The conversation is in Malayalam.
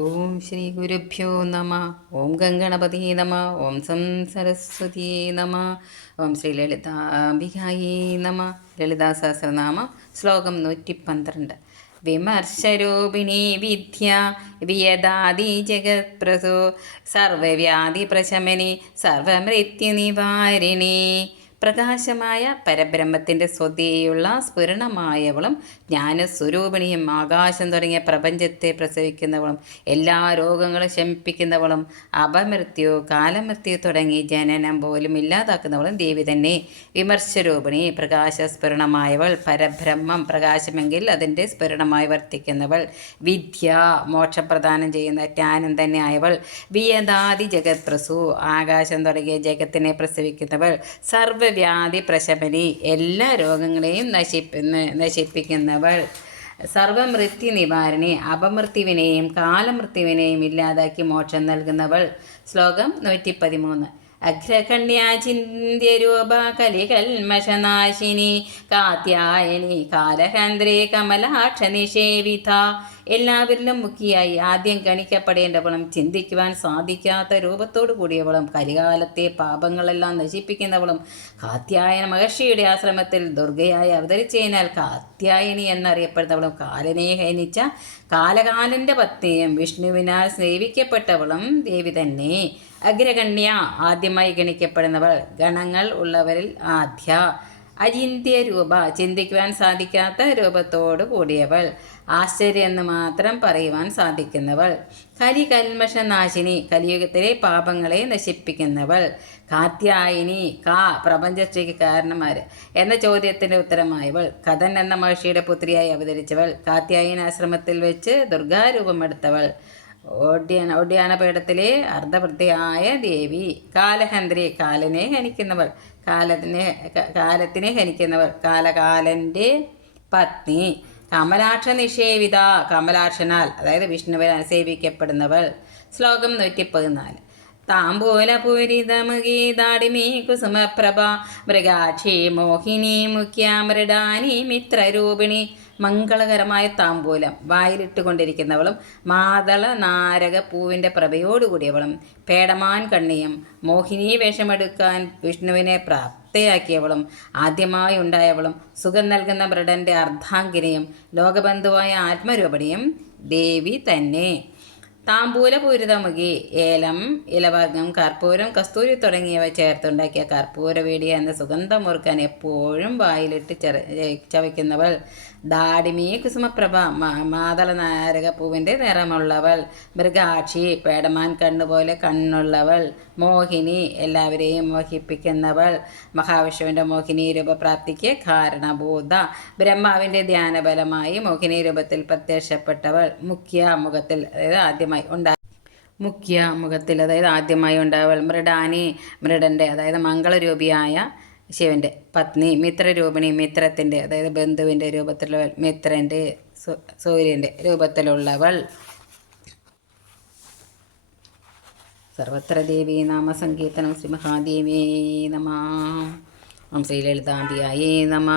ഓം ശ്രീ ഗുരുഭ്യോ നമ. ഓം ഗംഗണപതി നമ. ഓം സം സരസ്വതി നമ. ഓം ശ്രീ ലളിതാംബികായി നമ. ലളിതാ സഹസ്രനാമം ശ്ലോകം 112. വിമർശരൂപിണി വിദ്യ വിയദാദി ജഗത്പ്രസോ സർവവ്യാധി പ്രശമനി സർവമൃത്യുനിവാരിണി. പ്രകാശമായ പരബ്രഹ്മത്തിൻ്റെ സ്വതേയുള്ള സ്ഫുരണമായവളും ജ്ഞാനസ്വരൂപിണിയും ആകാശം തുടങ്ങിയ പ്രപഞ്ചത്തെ പ്രസവിക്കുന്നവളും എല്ലാ രോഗങ്ങളും ശമിപ്പിക്കുന്നവളും അപമൃത്യു കാലമൃത്യു തുടങ്ങി ജനനം പോലും ഇല്ലാതാക്കുന്നവളും ദേവി തന്നെ. വിമർശരൂപിണി പ്രകാശസ്ഫുരണമായവൾ, പരബ്രഹ്മം പ്രകാശമെങ്കിൽ അതിൻ്റെ സ്ഫുരണമായി വർത്തിക്കുന്നവൾ, വിദ്യ മോക്ഷപ്രദാനം ചെയ്യുന്ന ജ്ഞാനം തന്നെ ആയവൾ, വിയദാദി ജഗത് പ്രസു ആകാശം തുടങ്ങിയ ജഗത്തിനെ പ്രസവിക്കുന്നവൾ, സർവ്വവ്യാധി പ്രശമനി എല്ലാ രോഗങ്ങളെയും നശിപ്പിക്കുന്നവൾ, സർവമൃത്യു നിവാരണി അപമൃത്യുവിനെയും കാലമൃത്യുവിനെയും ഇല്ലാതാക്കി മോക്ഷം നൽകുന്നവൾ. ശ്ലോകം 113. അഗ്രകണ്യാചിന്യരൂപ കലികൽമഷനാശിനി കാത്യായനി കാലഹന്ത്രേ കമലാക്ഷ നിഷേവിത. എല്ലാവരിലും മുഖ്യയായി ആദ്യം ഗണിക്കപ്പെടേണ്ടവളും ചിന്തിക്കുവാൻ സാധിക്കാത്ത രൂപത്തോടു കൂടിയവളും കലികാലത്തെ പാപങ്ങളെല്ലാം നശിപ്പിക്കുന്നവളും കാത്യായന മഹർഷിയുടെ ആശ്രമത്തിൽ ദുർഗയായി അവതരിച്ചതിനാൽ കാത്യായനി എന്നറിയപ്പെടുന്നവളും കാലനെ ഹനിച്ച കാലകാലൻ്റെ പത്നിയും വിഷ്ണുവിനാൽ സേവിക്കപ്പെട്ടവളും ദേവി തന്നെ. അഗ്രഗണ്യ ആദ്യമായി ഗണിക്കപ്പെടുന്നവൾ, ഗണങ്ങൾ ഉള്ളവരിൽ ആദ്യ. അചിന്ത്യ രൂപ ചിന്തിക്കുവാൻ സാധിക്കാത്ത രൂപത്തോടു കൂടിയവൾ, ആശ്ചര്യം എന്ന് മാത്രം പറയുവാൻ സാധിക്കുന്നവൾ. കലികൽമഷനാശിനി കലിയുഗത്തിലെ പാപങ്ങളെ നശിപ്പിക്കുന്നവൾ. കാത്യായനി പ്രപഞ്ചസൃഷ്ടിക്ക് കാരണമാര് എന്ന ചോദ്യത്തിൻ്റെ ഉത്തരമായവൾ. കഥൻ എന്ന മഹർഷിയുടെ പുത്രിയായി അവതരിച്ചവൾ. കാത്യായന ആശ്രമത്തിൽ വെച്ച് ദുർഗാരൂപമെടുത്തവൾ. ഒഡ്യാനപീഠത്തിലെ അർദ്ധവൃത്തിയായ ദേവി. കാലഹന്ത്രി കാലനെ ഹനിക്കുന്നവൾ, കാലത്തിനെ ഹനിക്കുന്നവൾ, കാലകാലൻ്റെ പത്നി. കമലാക്ഷ നിഷേവിത കമലാക്ഷനാൽ അതായത് വിഷ്ണുവിനാൽ സേവിക്കപ്പെടുന്നവൾ. ശ്ലോകം 114. താംബൂലപൂരിതമുഖീതാടിമീ കുസുമപ്രഭ മൃഗാക്ഷി മോഹിനി മുഖ്യാമൃഡാനി മിത്രരൂപിണി. മംഗളകരമായ താമ്പൂലം വായിലിട്ടുകൊണ്ടിരിക്കുന്നവളും മാതള നാരക പൂവിൻ്റെ പ്രഭയോടുകൂടിയവളും പേടമാൻ കണ്ണിയും മോഹിനി വേഷമെടുക്കാൻ വിഷ്ണുവിനെ പ്രാപ്തയാക്കിയവളും ആദ്യമായി ഉണ്ടായവളും സുഖം നൽകുന്ന മൃഡൻ്റെ അർദ്ധാംഗിനിയും ലോകബന്ധുവായ ആത്മരൂപിണിയും ദേവി തന്നെ. താമ്പൂലപൂരിതമുഖി ഏലം, ഇലവർഗ്ഗം, കർപ്പൂരം, കസ്തൂരി തുടങ്ങിയവ ചേർത്തുണ്ടാക്കിയ കർപ്പൂരവേടിയ എന്ന സുഗന്ധം ഓർക്കാൻ എപ്പോഴും വായിലിട്ട് ചവയ്ക്കുന്നവൾ. ദാടിമി കുസുമപ്രഭ മാതള നാരക പൂവിൻ്റെ നിറമുള്ളവൾ. മൃഗാക്ഷി പേടമാൻ കണ്ണുപോലെ കണ്ണുള്ളവൾ. മോഹിനി എല്ലാവരെയും മോഹിപ്പിക്കുന്നവൾ. മഹാവിഷ്ണുവിൻ്റെ മോഹിനി രൂപപ്രാപ്തിക്ക് കാരണഭൂത. ബ്രഹ്മാവിൻ്റെ ധ്യാനബലമായി മോഹിനി രൂപത്തിൽ പ്രത്യക്ഷപ്പെട്ടവൾ. മുഖത്തിൽ അതായത് ആദ്യമായി ഉണ്ടാവൾ. മൃഡാനി മൃഡൻ്റെ അതായത് മംഗളരൂപിയായ ശിവൻ്റെ പത്നി. മിത്രരൂപിണി മിത്രത്തിൻ്റെ അതായത് ബന്ധുവിൻ്റെ രൂപത്തിലുള്ളവൾ. മിത്രൻ്റെ സൂര്യൻ്റെ രൂപത്തിലുള്ളവൾ. സർവത്ര ദേവീ നാമസങ്കീർത്തനം. ശ്രീ മഹാദേവീ നമ. ഓം ശ്രീ ലളിതാംബികായേ നമ.